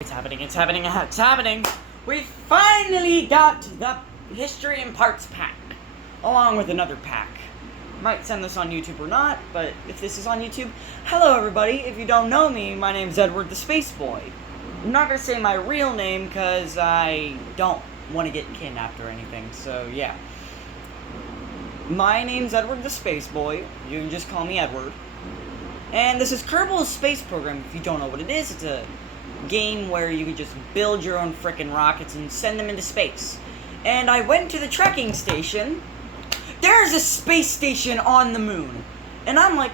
It's happening, it's happening, it's happening! We finally got the History and Parts pack, along with another pack. Might send this on YouTube or not, but if this is on YouTube, hello everybody. If you don't know me, my name's Edward the Space Boy. I'm not gonna say my real name because I don't want to get kidnapped or anything, so yeah. My name's Edward the Space Boy. You can just call me Edward. And this is Kerbal Space Program. If you don't know what it is, it's a game where you can just build your own frickin' rockets and send them into space. And I went to the tracking station. There's a space station on the moon. And I'm like,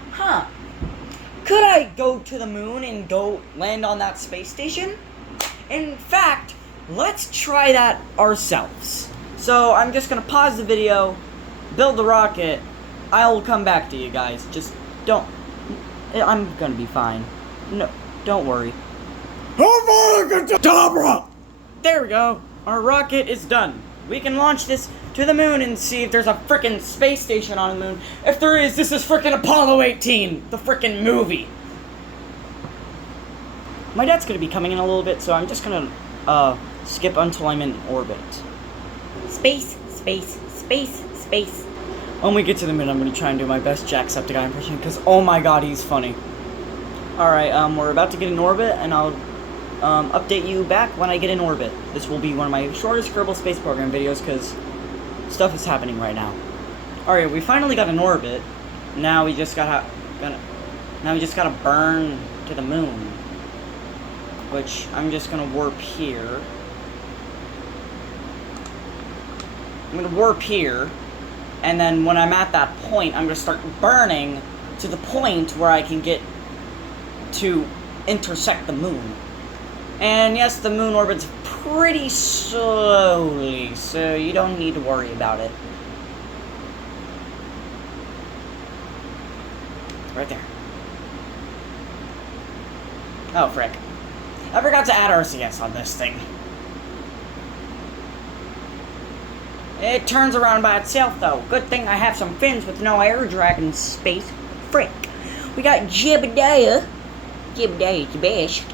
could I go to the moon and go land on that space station? In fact, let's try that ourselves. So I'm just gonna pause the video, build the rocket. I'll come back to you guys. Just don't. I'm gonna be fine. No, don't worry. There we go. Our rocket is done. We can launch this to the moon and see if there's a frickin' space station on the moon. If there is, this is frickin' Apollo 18, the frickin' movie. My dad's gonna be coming in a little bit, so I'm just gonna skip until I'm in orbit. Space, space, space, space. When we get to the moon, I'm gonna try and do my best Jacksepticeye impression, because oh my god, he's funny. Alright, we're about to get in orbit, and I'll update you back when I get in orbit. This will be one of my shortest Kerbal Space Program videos, because stuff is happening right now. Alright, we finally got in orbit. Now we just gotta burn to the moon. Which, I'm just gonna warp here. I'm gonna warp here. And then when I'm at that point, I'm gonna start burning to the point where I can get to intersect the moon. And yes, the moon orbits pretty slowly, so you don't need to worry about it. Right there. Oh, frick. I forgot to add RCS on this thing. It turns around by itself, though. Good thing I have some fins with no air drag in space. Frick. We got Jebediah. Jebediah's the best.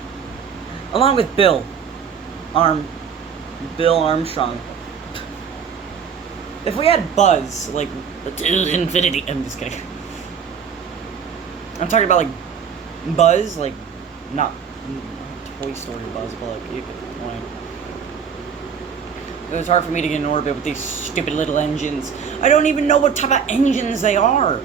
Along with Bill Armstrong. If we had Buzz, like, to infinity. I'm just kidding. I'm talking about, like, Buzz, like, not Toy Story Buzz, but, like, you get the point. It was hard for me to get in orbit with these stupid little engines. I don't even know what type of engines they are.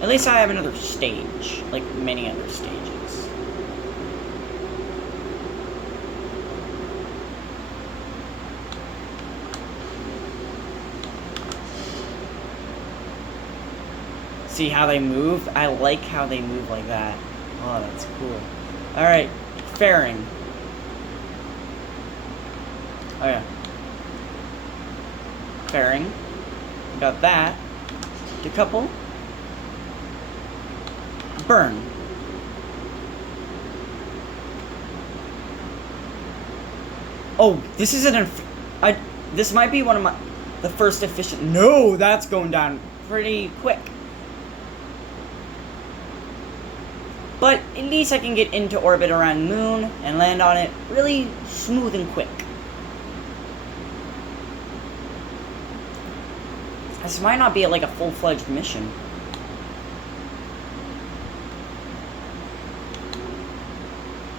At least I have another stage, like many other stages. See how they move? I like how they move like that. Oh, that's cool. Alright, fairing. Oh yeah. Fairing. Got that. Decouple. Burn. Oh, this is this might be one of the first efficient. No, that's going down pretty quick. But at least I can get into orbit around the moon and land on it really smooth and quick. This might not be like a full-fledged mission.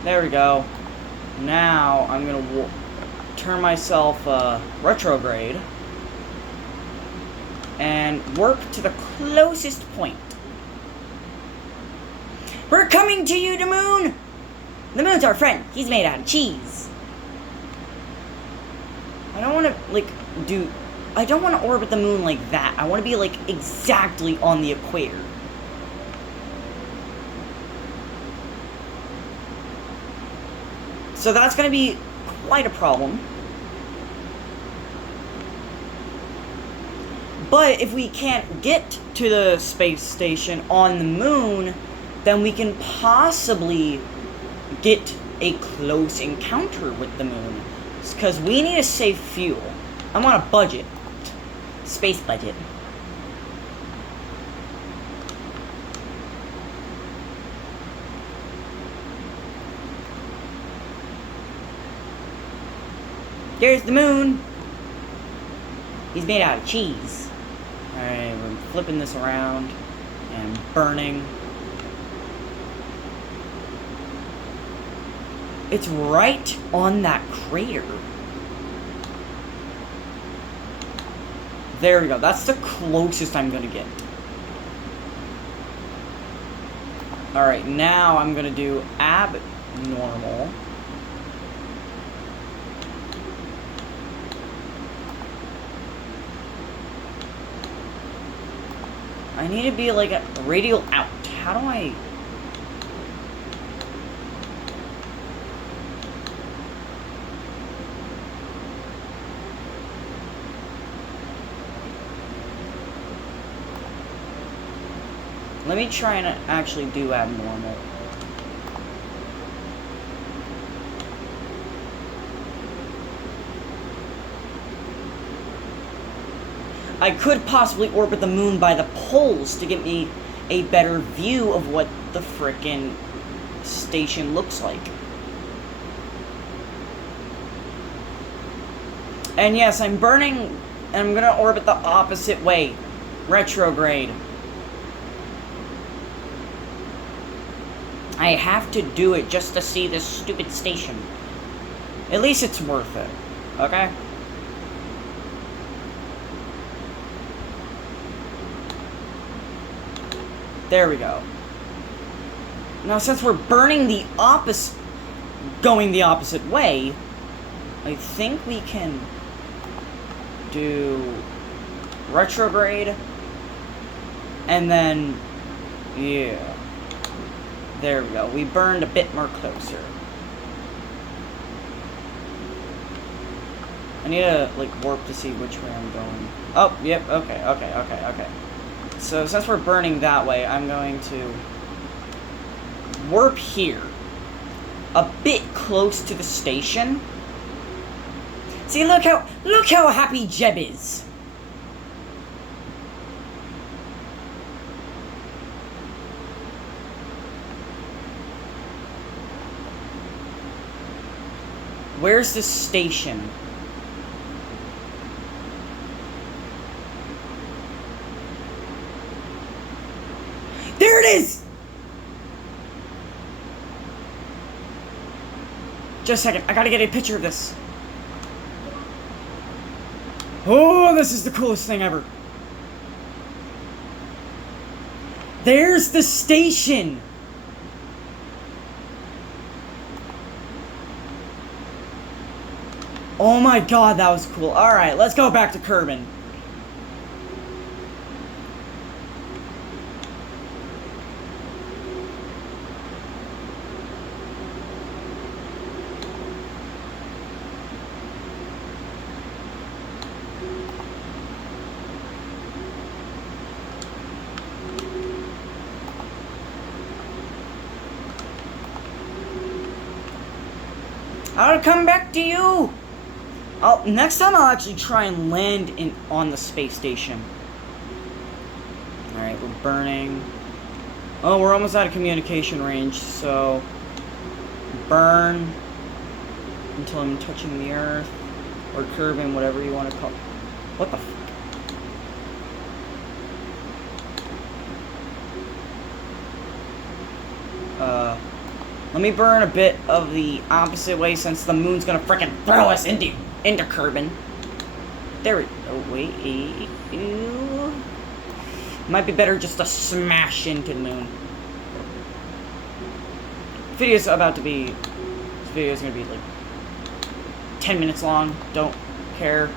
There we go. Now I'm gonna turn myself retrograde and warp to the closest point. We're coming to you, the moon! The moon's our friend. He's made out of cheese. I don't want to, I don't want to orbit the moon like that. I want to be, like, exactly on the equator. So that's going to be quite a problem. But if we can't get to the space station on the moon, then we can possibly get a close encounter with the moon. Because we need to save fuel. I'm on a budget. Space budget. There's the moon. He's made out of cheese. Alright, we're flipping this around and burning. It's right on that crater. There we go. That's the closest I'm gonna get. Alright, now I'm gonna do abnormal. I need to be like a radial out. How do I... Let me try and actually do abnormal. I could possibly orbit the moon by the poles to get me a better view of what the frickin' station looks like. And yes, I'm burning, and I'm gonna orbit the opposite way. Retrograde. I have to do it just to see this stupid station. At least it's worth it. Okay? There we go. Now, since we're burning the opposite... going the opposite way, I think we can do retrograde. And then... yeah. There we go. We burned a bit more closer. I need to, like, warp to see which way I'm going. Oh, yep, okay. So, since we're burning that way, I'm going to warp here. A bit close to the station. See, look how happy Jeb is. Where's the station? There it is! Just a second, I gotta get a picture of this. Oh, this is the coolest thing ever. There's the station! Oh my god, that was cool. Alright, let's go back to Kerbin. I'll come back to you! Next time I'll actually try and land on the space station. Alright, we're burning. Oh, we're almost out of communication range, so... burn until I'm touching the Earth. Or Kerbin, whatever you want to call it. What the f... let me burn a bit of the opposite way since the moon's gonna frickin' throw us into Kerbin. There we go. Oh, wait. Ew. Might be better just to smash into the moon. This video's gonna be like 10 minutes long. Don't care.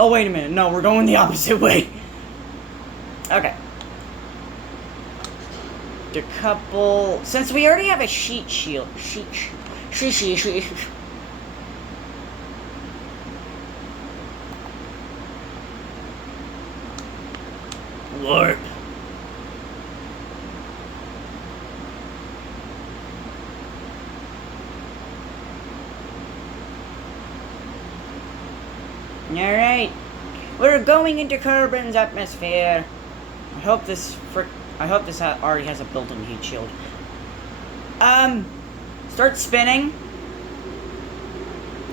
Oh, wait a minute. No, we're going the opposite way. Okay. Decouple. Since we already have a sheet shield. Sheet. Warp. Alright. We're going into Kerbin's atmosphere. I hope this already has a built-in heat shield. Start spinning.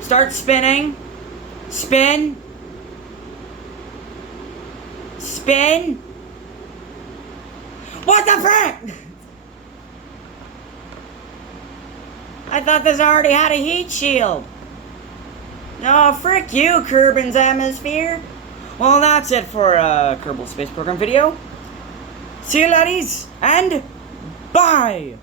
Start spinning. Spin. Spin. What the frick? I thought this already had a heat shield. No, frick you, Kerbin's atmosphere. Well, that's it for Kerbal Space Program video. See you, laddies, and bye!